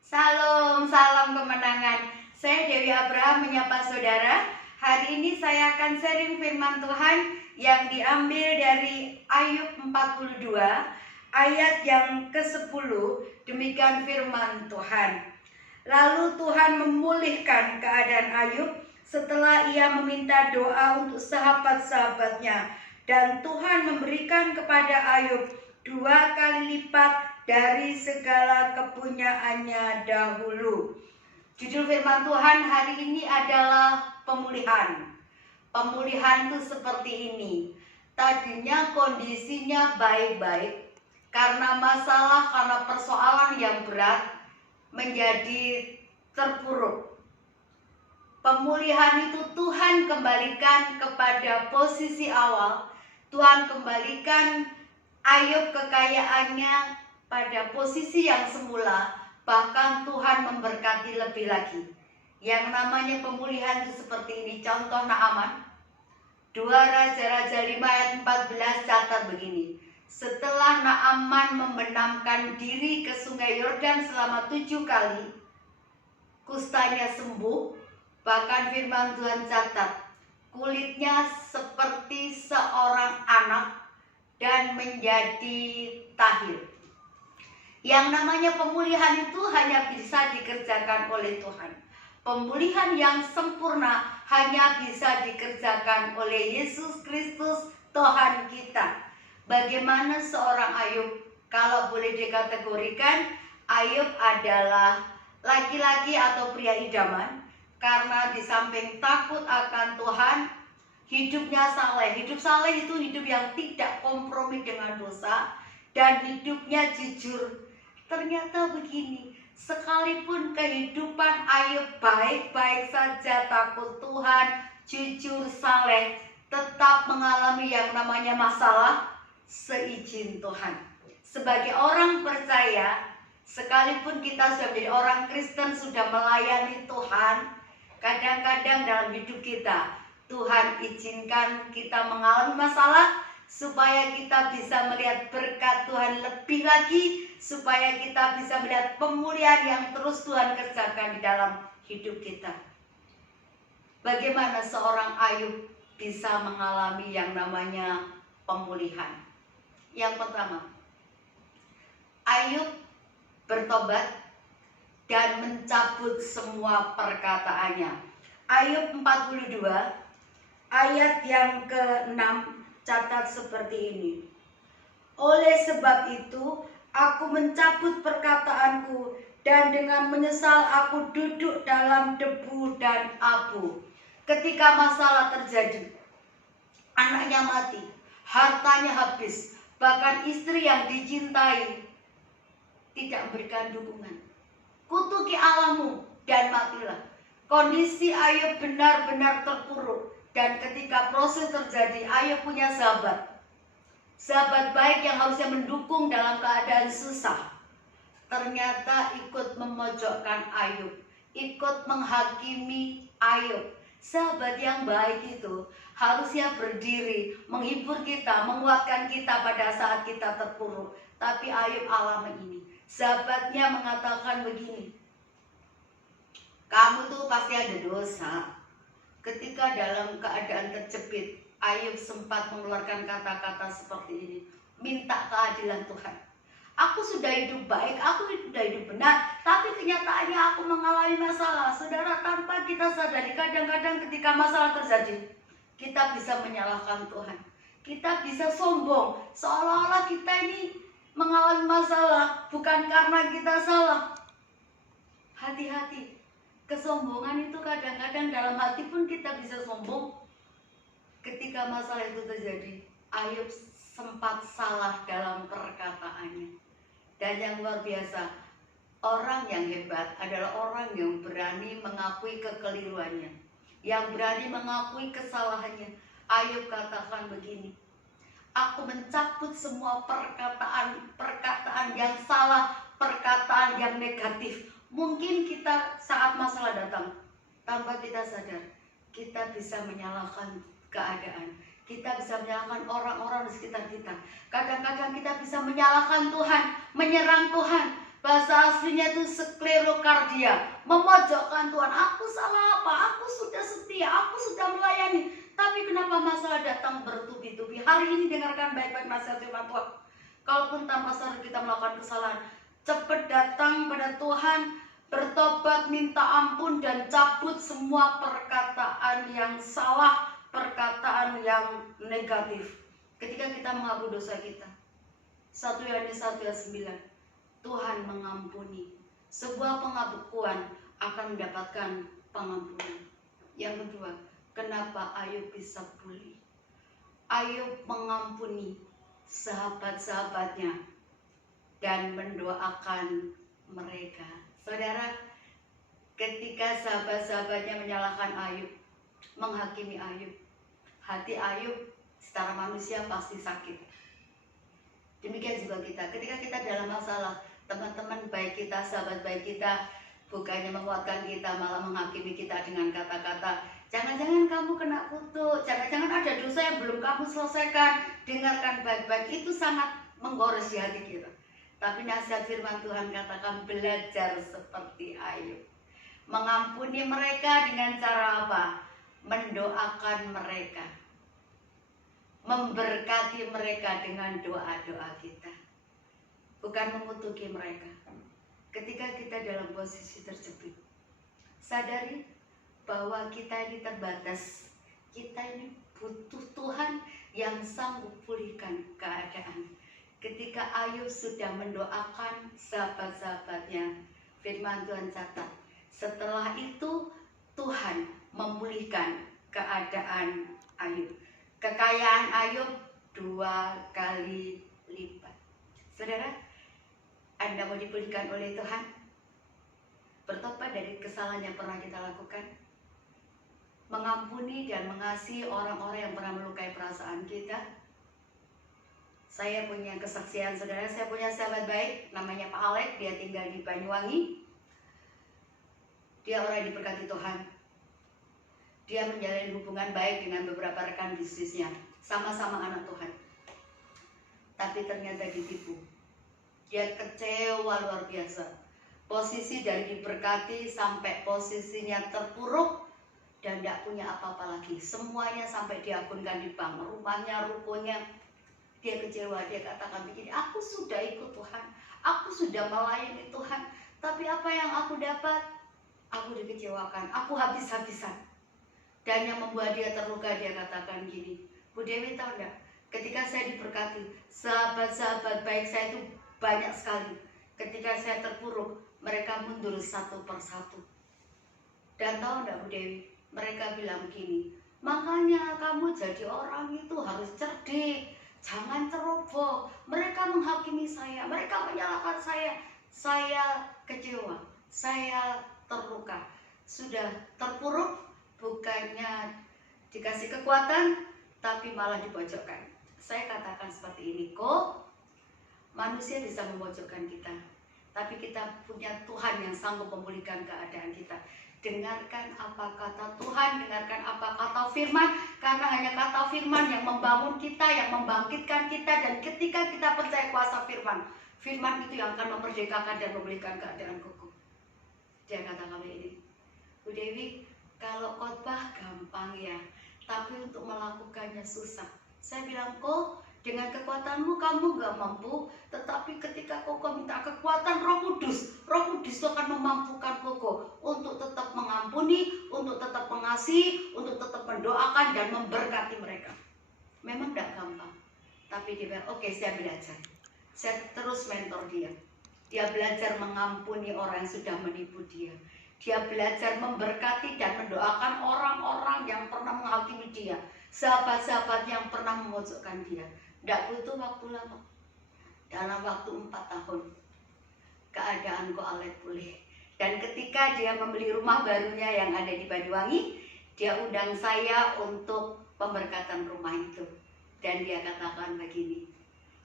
Salam, salam kemenangan. Saya Dewi Abraham menyapa saudara. Hari ini saya akan sharing firman Tuhan yang diambil dari Ayub 42 ayat yang ke-10. Demikian firman Tuhan. Lalu Tuhan memulihkan keadaan Ayub setelah ia meminta doa untuk sahabat-sahabatnya, dan Tuhan memberikan kepada Ayub 2 kali lipat dari segala kepunyaannya dahulu. Judul firman Tuhan hari ini adalah pemulihan. Pemulihan itu seperti ini. Tadinya kondisinya baik-baik, karena masalah, karena persoalan yang berat menjadi terpuruk. Pemulihan itu Tuhan kembalikan kepada posisi awal. Tuhan kembalikan Ayub kekayaannya pada posisi yang semula. Bahkan Tuhan memberkati lebih lagi. Yang namanya pemulihan itu seperti ini. Contoh Naaman, 2 Raja-Raja 5 ayat 14 catat begini. Setelah Naaman membenamkan diri ke sungai Yordan selama 7 kali, kustanya sembuh. Bahkan firman Tuhan catat, kulitnya seperti seorang anak dan menjadi tahir. Yang namanya pemulihan itu hanya bisa dikerjakan oleh Tuhan. Pemulihan yang sempurna hanya bisa dikerjakan oleh Yesus Kristus Tuhan kita. Bagaimana seorang Ayub? Kalau boleh dikategorikan, Ayub adalah laki-laki atau pria idaman, karena di samping takut akan Tuhan, hidupnya saleh. Hidup saleh itu hidup yang tidak kompromi dengan dosa, dan hidupnya jujur. Ternyata begini, sekalipun kehidupan Ayub baik-baik saja, takut Tuhan, jujur, saleh, tetap mengalami yang namanya masalah seizin Tuhan. Sebagai orang percaya, sekalipun kita sudah menjadi orang Kristen, sudah melayani Tuhan, kadang-kadang dalam hidup kita Tuhan izinkan kita mengalami masalah supaya kita bisa melihat berkat Tuhan lebih lagi, supaya kita bisa melihat pemulihan yang terus Tuhan kerjakan di dalam hidup kita. Bagaimana seorang Ayub bisa mengalami yang namanya pemulihan? Yang pertama, Ayub bertobat dan mencabut semua perkataannya. Ayub 42 ayat yang ke-6 catat seperti ini. Oleh sebab itu aku mencabut perkataanku, dan dengan menyesal aku duduk dalam debu dan abu. Ketika masalah terjadi, anaknya mati, hartanya habis, bahkan istri yang dicintai tidak memberikan dukungan. Kutuki Allahmu dan matilah. Kondisi Ayub benar-benar terpuruk. Dan ketika proses terjadi, Ayub punya sahabat baik yang harusnya mendukung dalam keadaan susah, ternyata ikut memojokkan Ayub, ikut menghakimi Ayub. Sahabat yang baik itu harusnya berdiri, menghibur kita, menguatkan kita pada saat kita terpuruk. Tapi Ayub alami ini. Sahabatnya mengatakan begini, kamu tuh pasti ada dosa. Ketika dalam keadaan terjepit, Ayub sempat mengeluarkan kata-kata seperti ini, minta keadilan Tuhan. Aku sudah hidup baik, aku sudah hidup benar, tapi kenyataannya aku mengalami masalah. Saudara, tanpa kita sadari, kadang-kadang ketika masalah terjadi, kita bisa menyalahkan Tuhan. Kita bisa sombong, seolah-olah kita ini mengalami masalah bukan karena kita salah. Hati-hati, kesombongan itu kadang-kadang dalam hati pun kita bisa sombong. Ketika masalah itu terjadi, Ayub sempat salah dalam perkataannya. Dan yang luar biasa, orang yang hebat adalah orang yang berani mengakui kekeliruannya, yang berani mengakui kesalahannya. Ayub katakan begini, aku mencabut semua perkataan yang salah, perkataan yang negatif. Mungkin kita saat masalah datang, tanpa kita sadar, kita bisa menyalahkan keadaan. Kita bisa menyalahkan orang-orang orang-orang di sekitar kita. Kadang-kadang kita bisa menyalahkan Tuhan, menyerang Tuhan. Bahasa aslinya itu sklerokardia, memojokkan Tuhan. Aku salah apa? Aku sudah setia, aku sudah melayani. Tapi kenapa masalah datang bertubi-tubi? Hari ini dengarkan baik-baik nasihat firman Tuhan. Kalaupun tanpa sadar kita melakukan kesalahan, cepat datang pada Tuhan, bertobat, minta ampun, dan cabut semua perkataan yang salah, perkataan yang negatif. Ketika kita mengaku dosa kita, 1 Yohanes 1 ayat 9, Tuhan mengampuni. Sebuah pengakuan akan mendapatkan pengampunan. Yang kedua, kenapa Ayub bisa pulih? Ayub mengampuni sahabat-sahabatnya dan mendoakan mereka. Saudara, ketika sahabat-sahabatnya menyalahkan Ayub, menghakimi Ayub, hati Ayub secara manusia pasti sakit. Demikian juga kita, ketika kita dalam masalah, teman-teman baik kita, sahabat baik kita, bukannya menguatkan kita, malah menghakimi kita dengan kata-kata, jangan-jangan kamu kena kutuk, jangan-jangan ada dosa yang belum kamu selesaikan. Dengarkan baik-baik, itu sangat menggores di hati kita. Tapi nasihat firman Tuhan katakan, belajar seperti Ayub, mengampuni mereka dengan cara apa? Mendoakan mereka, memberkati mereka dengan doa-doa kita, bukan mengutuki mereka. Ketika kita dalam posisi terjepit, sadari bahwa kita ini terbatas, kita ini butuh Tuhan yang sanggup pulihkan keadaan. Ketika Ayub sudah mendoakan sahabat-sahabatnya, firman Tuhan catat, setelah itu Tuhan memulihkan keadaan Ayub. Kekayaan Ayub 2 kali lipat. Saudara, Anda mau dipulihkan oleh Tuhan? Bertobat dari kesalahan yang pernah kita lakukan, mengampuni dan mengasihi orang-orang yang pernah melukai perasaan kita. Saya punya kesaksian, saudara. Saya punya sahabat baik, namanya Pak Alek. Dia tinggal di Banyuwangi. Dia orang yang diberkati Tuhan. Dia menjalin hubungan baik dengan beberapa rekan bisnisnya, sama-sama anak Tuhan. Tapi ternyata ditipu. Dia kecewa luar biasa. Posisi dari diberkati sampai posisinya terpuruk dan tidak punya apa-apa lagi. Semuanya sampai diakunkan di bank, rumahnya, rukonya. Dia kecewa, dia katakan begini, aku sudah ikut Tuhan, aku sudah melayani Tuhan, tapi apa yang aku dapat? Aku dikecewakan, aku habis-habisan. Dan yang membuat dia terluka, dia katakan gini, Bu Dewi tahu enggak, ketika saya diberkati, sahabat-sahabat baik saya itu banyak sekali. Ketika saya terpuruk, mereka mundur satu persatu. Dan tahu enggak Bu Dewi, mereka bilang gini, makanya kamu jadi orang itu harus cerdik, jangan ceroboh. Mereka menghakimi saya, mereka menyalahkan saya kecewa, saya terluka. Sudah terpuruk, bukannya dikasih kekuatan, tapi malah dipojokkan. Saya katakan seperti ini, kok manusia bisa memojokkan kita, tapi kita punya Tuhan yang sanggup memulihkan keadaan kita. Dengarkan apa kata Tuhan, dengarkan apa kata firman, karena hanya kata firman yang membangun kita, yang membangkitkan kita. Dan ketika kita percaya kuasa firman, firman itu yang akan memerdekakan dan memulihkan keadaan kokoh. Dia kata kali ini, Bu Dewi, kalau khotbah gampang ya, tapi untuk melakukannya susah. Saya bilang, kok dengan kekuatanmu kamu gak mampu, tetapi ketika Koko minta kekuatan Roh Kudus itu akan memampukan Koko untuk tetap mengampuni, untuk tetap mengasihi, untuk tetap mendoakan dan memberkati mereka. Memang gak gampang, tapi dia bilang, oke, saya belajar. Saya terus mentor dia. Dia belajar mengampuni orang yang sudah menipu dia. Dia belajar memberkati dan mendoakan orang-orang yang pernah menghakimi dia, sahabat-sahabat yang pernah memojokkan dia. Tidak butuh waktu lama. Dalam waktu 4 tahun, keadaan Ko Alek pulih. Dan ketika dia membeli rumah barunya yang ada di Banyuwangi, dia undang saya untuk pemberkatan rumah itu. Dan dia katakan begini,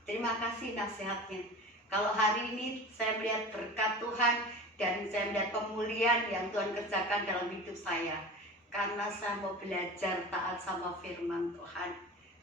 terima kasih nasihatnya. Kalau hari ini saya melihat berkat Tuhan, dan saya melihat pemulihan yang Tuhan kerjakan dalam hidup saya, karena saya mau belajar taat sama firman Tuhan.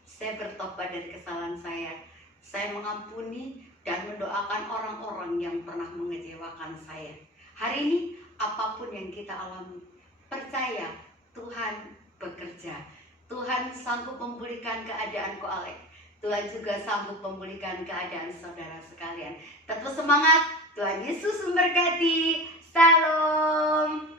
Saya bertobat dari kesalahan saya. Saya mengampuni dan mendoakan orang-orang yang pernah mengecewakan saya. Hari ini apapun yang kita alami, percaya Tuhan bekerja. Tuhan sanggup memulihkan keadaan Ko Alek. Tuhan juga sanggup memulihkan keadaan saudara sekalian. Tetap semangat, Tuhan Yesus memberkati. Salam.